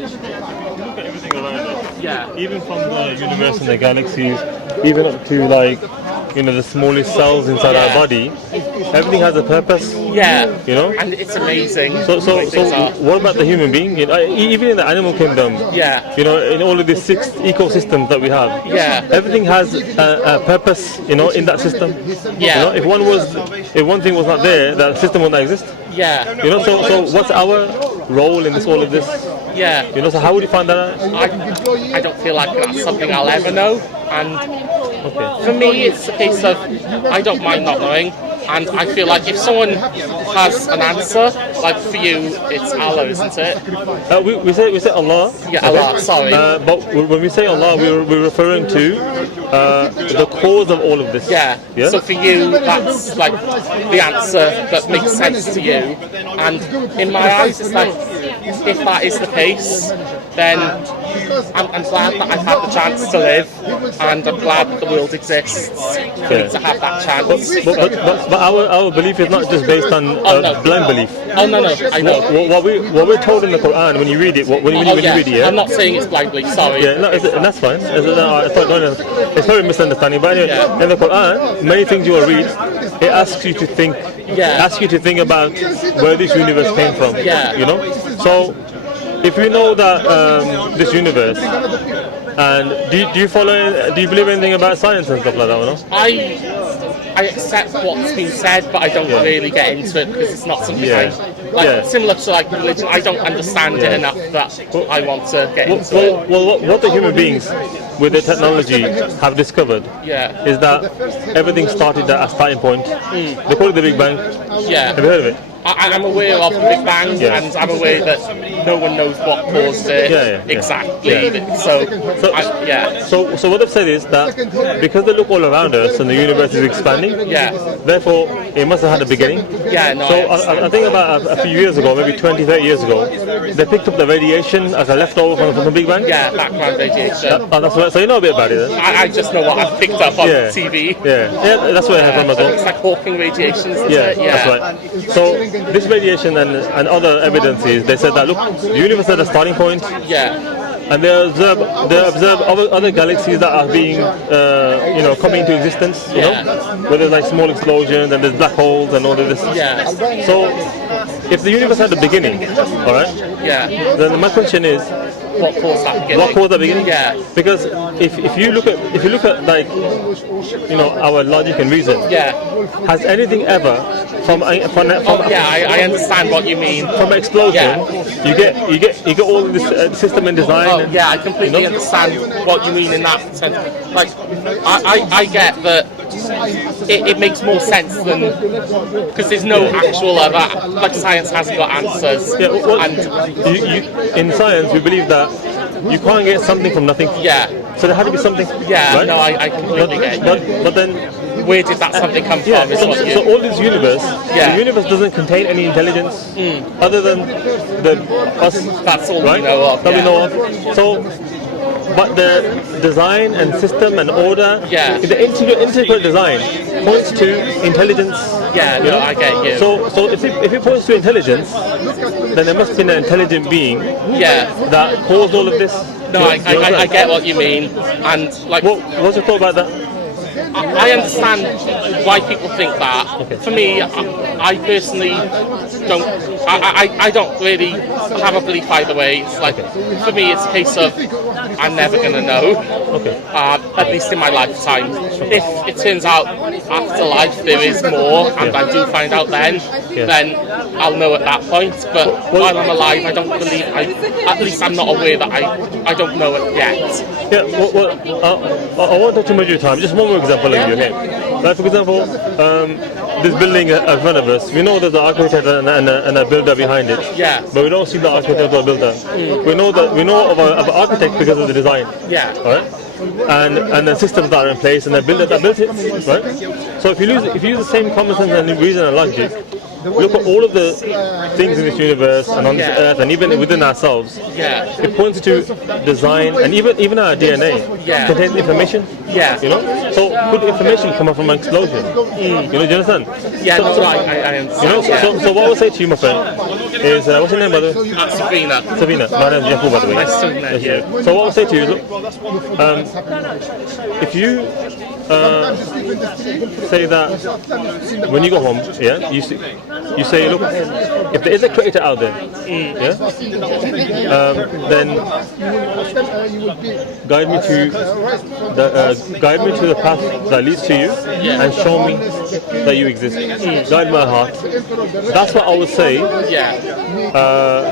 look at everything around us. Yeah. Even from the universe and the galaxies, even up to like, the smallest cells inside our body, everything has a purpose. Yeah. And it's amazing. So what about the human being? Even in the animal kingdom, in all of these 6 ecosystems that we have, everything has a purpose, in that system. Yeah. If one thing was not there, the system would not exist. Yeah. So what's our role in all of this? Yeah. So how would you find that out? I don't feel like that's something I'll ever know, and for me it's a case of I don't mind not knowing, and I feel like if someone has an answer, like for you it's Allah, isn't it? We say Allah. Yeah, Allah, sorry. But when we say Allah, we're referring to the cause of all of this. Yeah. So for you, that's like the answer that makes sense to you. And in my eyes, it's like, if that is the case, then I'm glad that I've had the chance to live, and I'm glad that the world exists for me to have that chance. But our belief is not just based on blind belief. Oh no, I know. What we're told in the Quran, when you read it, when you read it, I'm not saying it's blind belief. Sorry. Yeah, no, and that's fine. It's probably a misunderstanding. But anyway, in the Quran, many things you will read, it asks you to think. Asks you to think about where this universe came from. So if you know that this universe, and do you follow? Do you believe anything about science and stuff like that, or no? I accept what's been said, but I don't really get into it because it's not something similar to like religion. I don't understand it enough that I want to get into it. Well, what the human beings with the technology have discovered is that everything started at a starting point. They call it the Big Bang. Yeah. Have you heard of it? I'm aware of the Big Bang, and I'm aware that no one knows what caused it exactly. So what they've said is that because they look all around us and the universe is expanding, therefore it must have had a beginning. I think about a few years ago, maybe 20, 30 years ago, they picked up the radiation as a leftover from the Big Bang. Yeah, background radiation. That's right. So you know a bit about it then? I just know what I've picked up on TV. Yeah, that's where I have from as well. It's like Hawking radiation, isn't it? That's right. So this radiation and other evidences, they said that look, the universe had a starting point. And they observe other galaxies that are being coming into existence. Where there's like small explosions and there's black holes and all of this. So if the universe had a beginning, all right. Then my question is, what caused that beginning? What caused that beginning? Because if you look at like our logic and reason, has anything ever I understand what you mean. From an explosion, you get all this system and design. I completely understand what you mean in that sense. Like I get that it makes more sense than because there's no actual like science hasn't got answers. And in science we believe that you can't get something from nothing. So there had to be something. Right? No, I completely get it. But then where did that something come from? So all this universe, the universe doesn't contain any intelligence other than us. That's all right? we know of. That we know of. So, but the design and system and order, the integral design points to intelligence. I get you. So if it points to intelligence, then there must be an intelligent being that caused all of this. No, I get what you mean, and like what's your thought about that? I understand why people think that. For me, I personally don't. I don't really have a belief either way. It's like for me, it's a case of I'm never going to know. At least in my lifetime. If it turns out after life there is more, and I do find out then I'll know at that point. But while I'm alive, I don't believe. At least I'm not aware that I don't know it yet. I won't take too much of your time. Just one more example of you here. Like for example, this building in front of us, we know there's an architect and a builder behind it. But we don't see the architect or builder. We know of an architect because of the design. Right? And the systems that are in place and the builder that built it. Right? So if you use the same common sense and reason and logic, look at all of the things in this universe and on this earth and even within ourselves, it points to design, and even our DNA contains information. You know, so could information come up from an explosion? You know, do you understand? Yeah, that's right. I understand. You know, so what I would say to you, my friend, is what's your name, by the way? Sabrina. Savina. My name's Yaku, by the way. Nice to meet you. So what I would say to you is, look, if you say that when you go home, you say, look, if there is a creator out there, then guide me to the path that leads to you, and show me that you exist. Guide my heart. That's what I would say.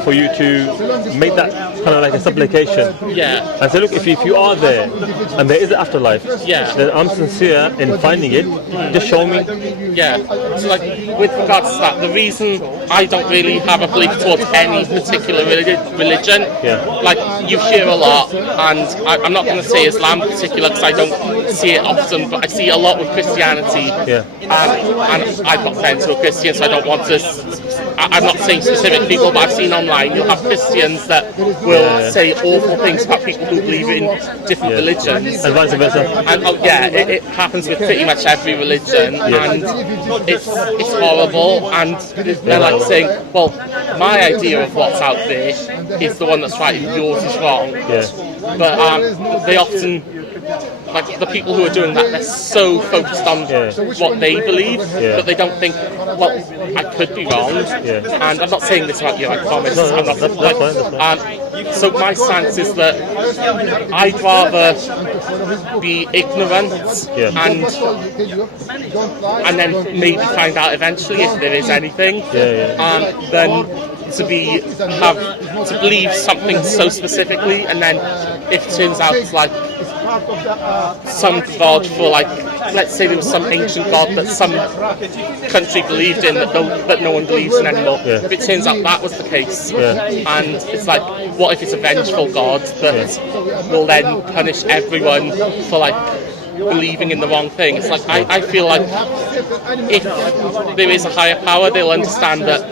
For you to make that kind of like a supplication. And say, look, if you are there and there is an afterlife, then I'm sincere in finding it. Just show me. So like with regards to that, the reason I don't really have a belief towards any particular religion, like you hear a lot, and I'm not going to say Islam in particular because I don't see it often, but I see a lot with Christianity. And I've got friends who are Christians, so I don't want to. I'm not saying specific people, but I've seen online you'll have Christians that will say awful things about people who believe in different religions, and vice versa. And it happens with pretty much every religion, and it's horrible. And they're like saying, well, my idea of what's out there is the one that's right, and yours is wrong. But they often, like the people who are doing that, they're so focused on what they believe that they don't think, well, I could be wrong. And I'm not saying this about you, I promise. I'm not, so my stance is that I'd rather be ignorant and then maybe find out eventually if there is anything, than to believe something so specifically, and then if it turns out it's like some god for, like, let's say there was some ancient god that some country believed in that no one believes in anymore. If it turns out that was the case, and it's like, what if it's a vengeful god that will then punish everyone for like believing in the wrong thing? It's like I feel like if there is a higher power, they'll understand that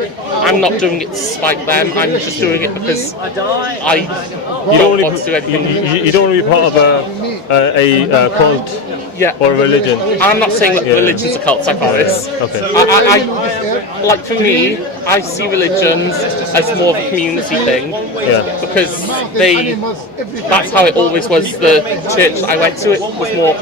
I'm not doing it to spite them. I'm just doing it because I don't want to do anything. You don't want to be part of a cult or a religion. I'm not saying that religion's a cult, I promise. Okay. I like, for me, I see religions as more of a community thing, because that's how it always was. The church I went to, it was more,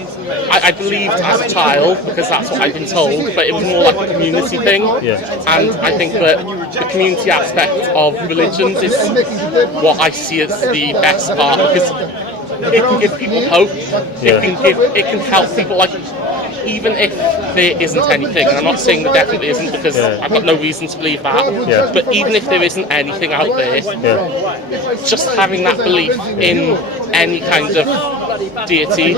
I believed as a child because that's what I've been told, but it was more like a community thing. And I think that the community aspect of religions is what I see as the best part, because it can give people hope. It can help people, like, even if there isn't anything, and I'm not saying there definitely isn't because I've got no reason to believe that, but even if there isn't anything out there, just having that belief in any kind of deity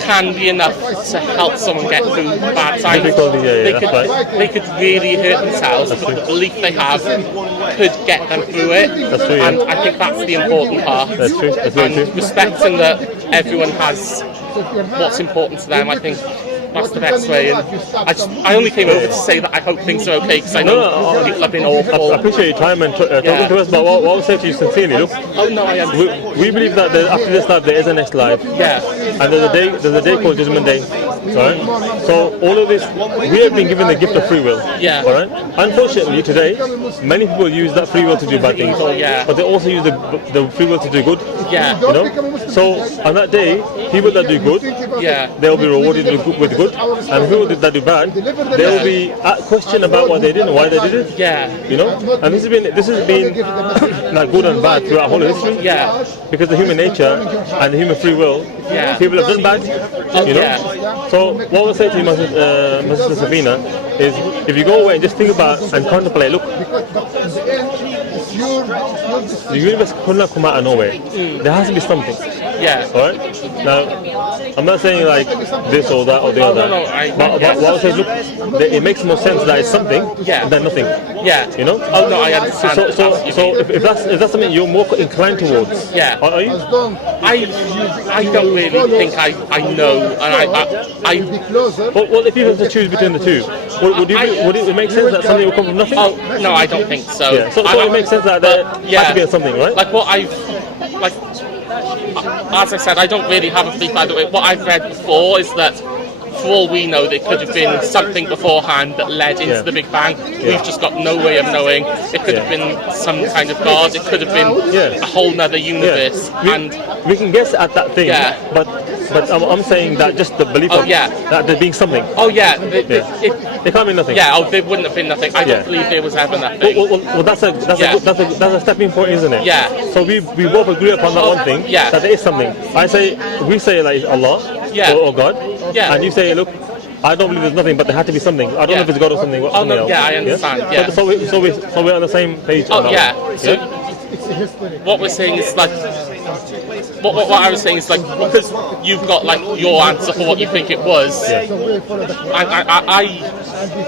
can be enough to help someone get through bad times. They could really hurt themselves, but the belief they have could get them through it. And I think that's the important part. That's true. That's very true. Respecting that everyone has what's important to them, I think that's the best way. And I only came over to say that I hope things are okay, because I know people have been awful. I appreciate your time and talking to us, but what I would say to you sincerely, look, we believe that after this life there is a next life, and there's a day called Judgment Day. Right? So all of this, we have been given the gift of free will. All right? Unfortunately, today, many people use that free will to do bad things, but they also use the free will to do good. You know? So on that day, people that do good, they will be rewarded with good, and people that do bad, they will be questioned about what they did and why they did it. You know? And this has been like good and bad throughout whole history. Because the human nature and the human free will, people have done bad. You know? So what I would say to you, my sister Sabina, is if you go away and just think about and contemplate, look, the universe could not come out of nowhere. There has to be something. Yeah. All right. Now, I'm not saying like this or that or the other. No, But what I say, look, it makes more sense that it's something than nothing. Yeah. You know. Oh no, I understand. So if that's something you're more inclined towards. Yeah. Are you? I don't really think I know, and Well, if you have to choose between the two, would it make sense that something will come from nothing? Oh no, I don't think so. Yeah. So it makes sense that there has to be something, right? Like what as I said, I don't really have a belief either way. What I've read before is that, for all we know, there could have been something beforehand that led into the Big Bang. We've just got no way of knowing. It could have been some kind of God. It could have been a whole nother universe. And we can guess at that thing. But I'm saying that just the belief that there being something. Oh yeah. It can't be nothing. Yeah. Oh, there wouldn't have been nothing. I don't believe there was ever nothing. Well, that's a stepping point, isn't it? Yeah. So we both agree upon that one thing. Yeah. That there is something. We say like Allah. Yeah. Or God. Yeah. And you say, look, I don't believe there's nothing, but there had to be something. I don't know if it's God or something. Oh no, yeah, I understand. Yeah. So we're on the same page. Oh yeah. So what we're saying is like, what I was saying is like, because you've got like your answer for what you think it was, I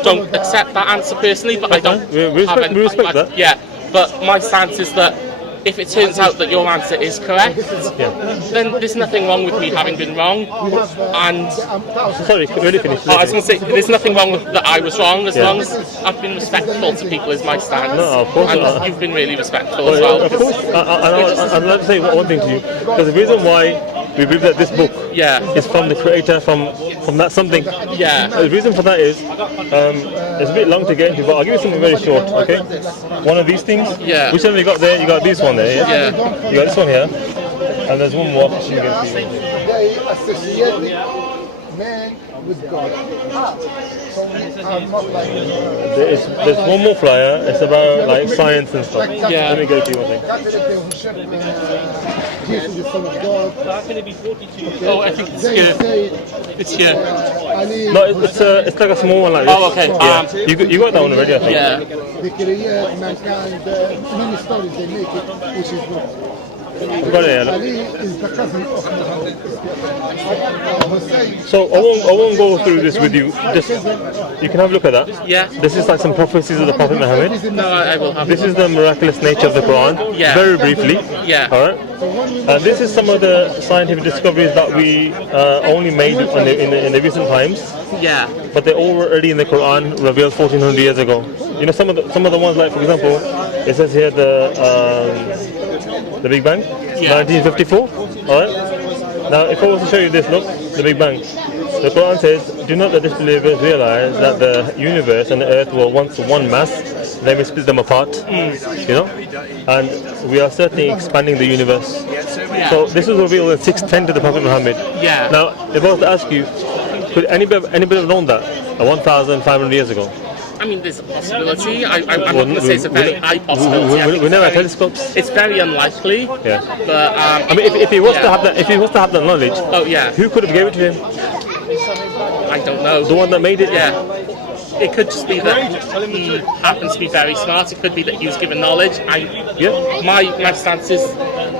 don't accept that answer personally, but I don't. We respect that. Yeah, but my stance is that if it turns out that your answer is correct, then there's nothing wrong with me having been wrong. And sorry, really finish. I was going to say, there's nothing wrong with that I was wrong, as long as I've been respectful to people is my stance. No, of course. And you've been really respectful as well. Of course. I'd like to say one thing to you. Because the reason why we believe that this book is from the creator, from that something. Yeah. The reason for that is, it's a bit long to get into, but I'll give you something very short, okay? One of these things. Yeah. Which one you got there? You got this one there, Yeah. You got this one here. And there's one more. They associate man with God. So I'm not like There's one more flyer. It's about like science and stuff. Yeah. Let me go to you one thing. Jesus is the Son of God. Oh, I think it's They here. say It's here. Ali No, it's like a small one like this. Oh, okay. Yeah. You got that one already, I think. Yeah. they create mankind. Many stories they make it, which is wrong. You got it, yeah. Ali is the cousin of Muhammad. Hussein. So I won't go through this with you. Just you can have a look at that. Yeah. This is like some prophecies of the Prophet Muhammad. No, I will have This is the miraculous nature of the Quran. Yeah. Very briefly. Yeah. All right. This is some of the scientific discoveries that we only made in the recent times. Yeah. But they all were already in the Quran, revealed 1400 years ago. You know, some of the ones, like for example, it says here the Big Bang, 1954. All right. Now, if I was to show you this, look, the Big Bang. The Quran says, "Do not the disbelievers realize that the universe and the earth were once one mass, then we split them apart." You know, and we are certainly expanding the universe. So this was revealed in 610 to the Prophet Muhammad. Yeah. Now, if I was to ask you, could anybody have known that 1,500 years ago? I mean, there's a possibility. I'm not going to say it's a very high possibility. We never had telescopes. It's very unlikely. Yeah. But I mean, if he was to have that, knowledge, oh yeah, who could have gave it to him? I don't know. The one that made it. Yeah. It could just be that he happens to be very smart. It could be that he was given knowledge. My stance is,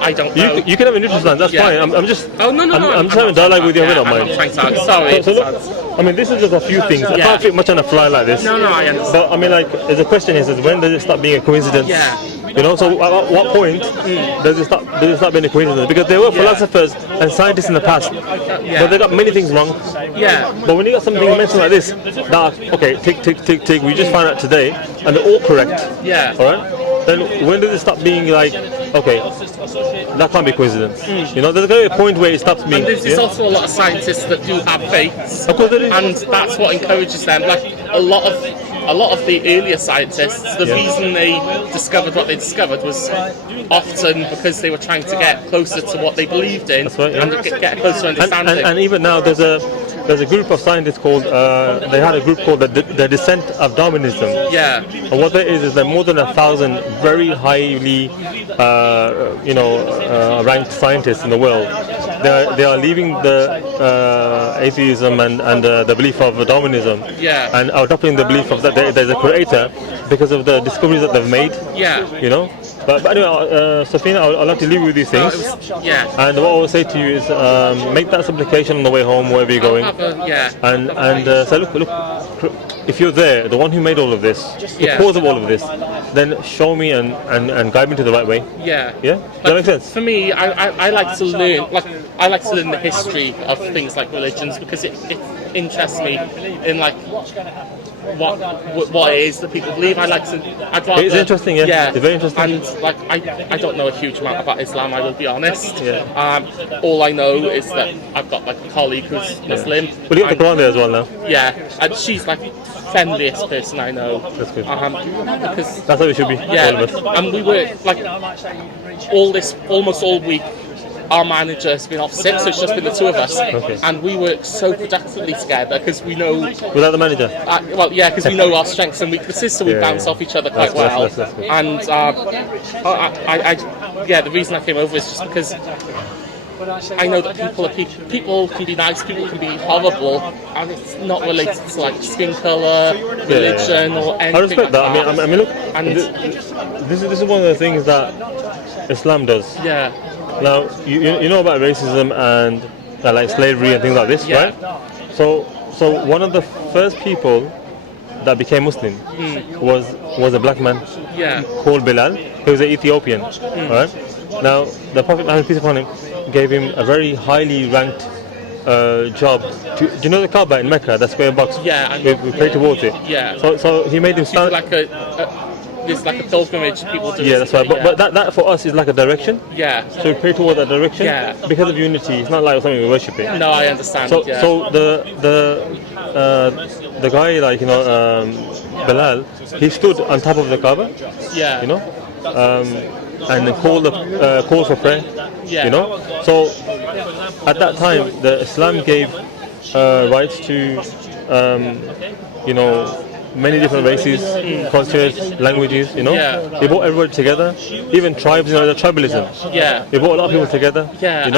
I don't know. You can have a neutral stance. That's fine. I'm just. Oh no. I'm just having a dialogue with you. I don't I'm mind. not trying to argue. Sorry. So look, I mean, this is just a few things. I can't fit much on a fly like this. No, I understand. But I mean, like, there's a question here. Says, when does it start being a coincidence? Yeah. You know, so at what point does it start being a coincidence? Because there were philosophers and scientists in the past, but they got many things wrong. Yeah. But when you got something mentioned like this, that okay, tick, we just found out today, and they're all correct. Yeah. All right. Then when does it stop being like, okay, that can't be coincidence? You know, there's going to be a point where it stops being. And there's also a lot of scientists that do have faiths, Of course there is. and that's what encourages them. Like a lot of the earlier scientists, the reason they discovered what they discovered was often because they were trying to get closer to what they believed in. That's right, yeah. And get a closer understanding. And even now, there's a group of scientists called. They had a group called the Descent of Darwinism. Yeah. And what that is there are more than 1,000 very highly, ranked scientists in the world. They are leaving the atheism and the belief of Darwinism, Yeah. and adopting the belief of that there's a creator, because of the discoveries that they've made. Yeah. You know. But anyway, Safina, I'd like to leave you with these things. Yeah. And what I will say to you is, make that supplication on the way home, wherever you're going. And say, look, if you're there, the one who made all of this, the cause of all of this, then show me and guide me to the right way. Yeah. Yeah. Does that make sense? For me, I like to learn. I like to learn the history of things like religions because it interests me in what it is that people believe. I'd rather, it's interesting, yeah. Yeah. It's very interesting. And I don't know a huge amount about Islam, I will be honest. Yeah. All I know is that I've got a colleague who's Muslim. But you have the Quran there as well now. Yeah, and she's the friendliest person I know. That's good. Because that's how it should be. Yeah, all of us. And we work almost all week. Our manager has been off sick, so it's just been the two of us. Okay. And we work so productively together because we know. Without the manager? Because we know our strengths and weaknesses, so we bounce off each other quite well. That's good. And the reason I came over is just because I know that people can be nice, people can be horrible, and it's not related to skin colour, religion, or anything. I respect that. I mean, look, and this is one of the things that Islam does. Yeah. Now, you know about racism and slavery and things like this, right? So one of the first people that became Muslim was a black man called Bilal. He was an Ethiopian, right? Now, the Prophet, peace upon him, gave him a very highly ranked job. Do you know the Kaaba in Mecca, that square box? Yeah. We pray towards it. Yeah. So he made him stand. It's like a pilgrimage people do. Yeah, that's right. But that for us is like a direction. Yeah. So we pray toward that direction. Yeah. Because of unity. It's not like something we're worshipping. No, I understand. So the guy Bilal, he stood on top of the Kaaba. Yeah. You know, and called for prayer. Yeah. You know. So at that time, the Islam gave rights to many different races, cultures, languages, They brought everybody together, even tribes, the tribalism. Yeah. They brought a lot of people together. Yeah.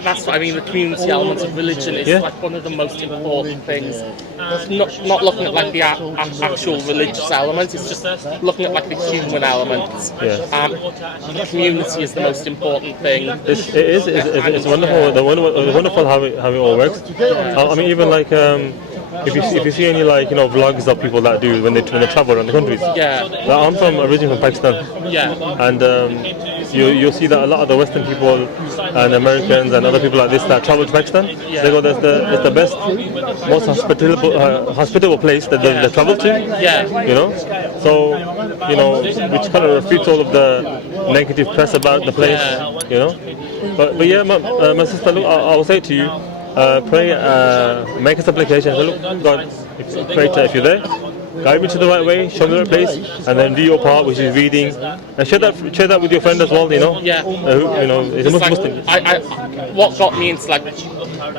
That's what I mean, the community element of religion is one of the most important things. Not looking at the actual religious element, it's just looking at the human element. Yeah. Community is the most important thing. It's wonderful. It's wonderful how it all works. I mean, even if you see any vlogs of people that do when they travel around the countries. Yeah. I'm originally from Pakistan. Yeah. And you'll see that a lot of the Western people and Americans and other people like this that travel to Pakistan, they go, it's the best, most hospitable place that they travel to. Yeah. So which kind of refutes all of the negative press about the place. But yeah, my sister, look, I will say to you. Pray, make a supplication. So look, God, if you're there, guide me to the right way, show me the right place, and then do your part, which is reading, and share that with your friend as well. Yeah. Is a Muslim. What got me into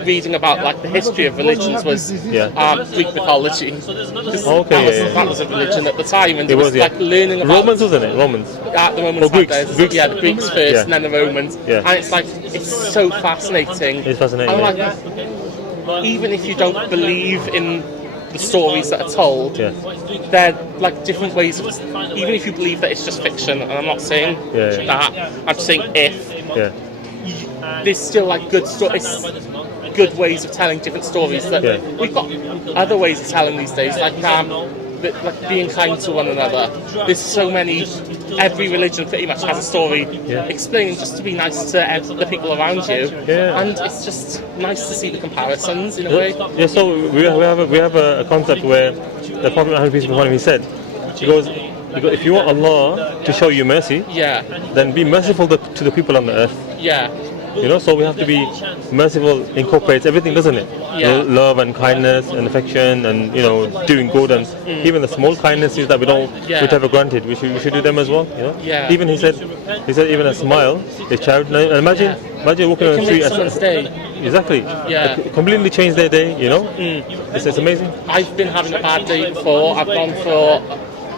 reading about the history of religions was Greek mythology. That was a religion at the time, and it was learning about Romans, wasn't it? Romans. The Romans. Greeks. Yeah, the Greeks first, and then the Romans. Yeah. And it's so fascinating. It's fascinating. Even if you don't believe in the stories that are told, they're different ways of, even if you believe that it's just fiction, and I'm not saying that, I'm just saying there's still good stories, good ways of telling different stories that we've got other ways of telling these days, being kind to one another. There's so many. Every religion pretty much has a story explaining just to be nice to the people around you, and it's just nice to see the comparisons in a way. Yeah. So we have a concept where the Prophet Muhammad peace be upon him, he said, he goes, if you want Allah to show you mercy, then be merciful to the people on the earth. Yeah. So we have to be merciful, incorporates everything, doesn't it? Yeah. Love and kindness and affection and doing good and even the small kindnesses that we take for granted. We should do them as well. Yeah. Even he said even a smile is charity. Imagine walking on the street. Someone's day. Exactly. Yeah. Completely change their day. It's amazing. I've been having a bad day before. I've gone for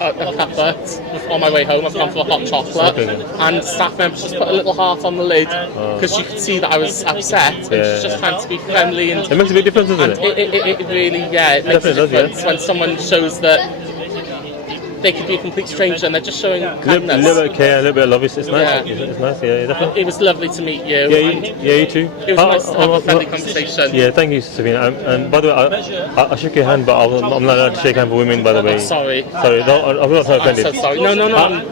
a cuppa on my way home. I've gone for a hot chocolate, and staff members just put a little heart on the lid because she could see that I was upset, and she's just trying to be friendly. And it makes a big difference, doesn't it? It really, it makes a difference when someone shows that they could be a complete stranger and they're just showing A kindness. little bit of care, a little bit of love. It's nice. Yeah. It's nice. Yeah, definitely. It was lovely to meet you. You too. It was nice to have a friendly conversation. Yeah, thank you, Sabina. And by the way, I shook your hand, but I'm not allowed to shake hands for women. By the way. Sorry. Sorry, no, I was not offended. I'm so sorry. No.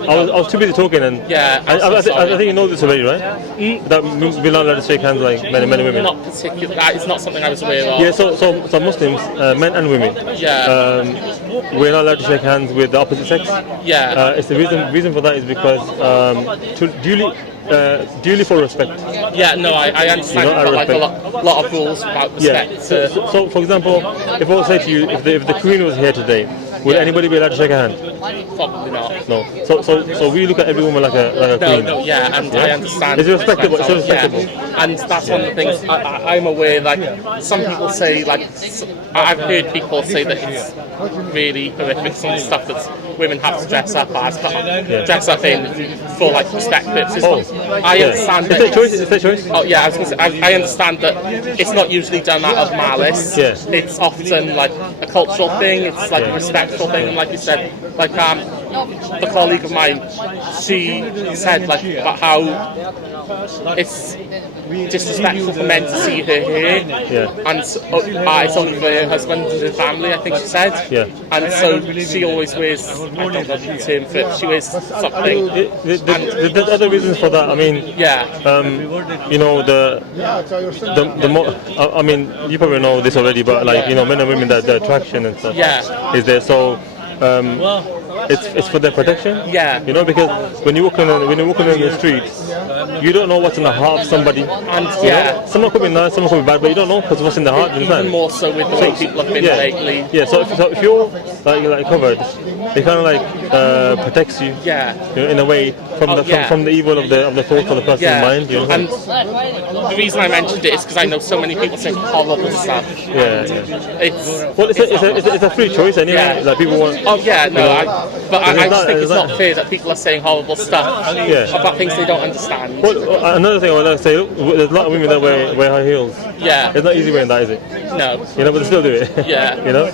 I was too busy talking, and Yeah, I'm I so sorry. think you know this already, right? That we're not allowed to shake hands like men and women. Not particularly. That is not something I was aware of. Yeah, so Muslims, men and women, Yeah. we're not allowed to shake hands with the opposite sex. Yeah. It's the reason for that is because duly for respect. Yeah, no, I understand. You know, You've got like respect. a lot of rules about respect. Yeah. So, for example, if I was to say to you, if the Queen was here today, would anybody be allowed to shake a hand? Probably not. No. So we look at every woman like a queen. No, yeah, and I understand. It's respectable. It's respectable. Yeah. And that's one of the things I'm aware. Like some people say, like I've heard people say that it's really horrific. Some of the stuff that women have to dress up as, dress up in for like respect purposes. I understand. It's their choice. It's their choice. Oh yeah, I was gonna say, I understand that it's not usually done out of malice. Yeah. It's often like a cultural thing. It's like a respectful thing, and like you said, like a colleague of mine, she said like about how it's disrespectful for men to see her here, and it's only for her husband and her family, I think she said. Yeah. And so she always wears, I don't know the term for it, she wears something. There's other reasons for that. I mean, you know, the more, I mean, you probably know this already, but like, you know, men and women, the attraction and stuff is there. So it's for their protection. Yeah. You know, because when you're walking on the streets, you don't know what's in the heart of somebody. And someone could be nice, someone could be bad, but you don't know because what's in the heart. Even more so with the way people have been lately. Yeah. So if you're like covered, it kind of like protects you. Yeah. You know, in a way from the evil of the thoughts of the person's mind. You know? And the reason I mentioned it is because I know so many people say horrible stuff. It's a free choice anyway. Yeah. Like people want. Oh yeah, no, I just think it's not not fair that people are saying horrible stuff about things they don't understand. Well, another thing I would like to say, look, there's a lot of women that wear high heels. Yeah. It's not easy wearing that, is it? No. You know, but they still do it. Yeah. You know.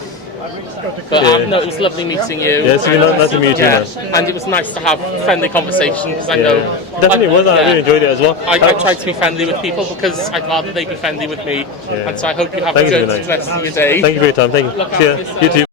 But no, it was lovely meeting you. Yeah, it's been nice to meet you too, man. And it was nice to have friendly conversation because I know. Definitely was. I really enjoyed it as well. I try to be friendly with people because I'd rather they be friendly with me. And so I hope you have a good rest of your day. Thank you for your time. Thank you. See ya. You too.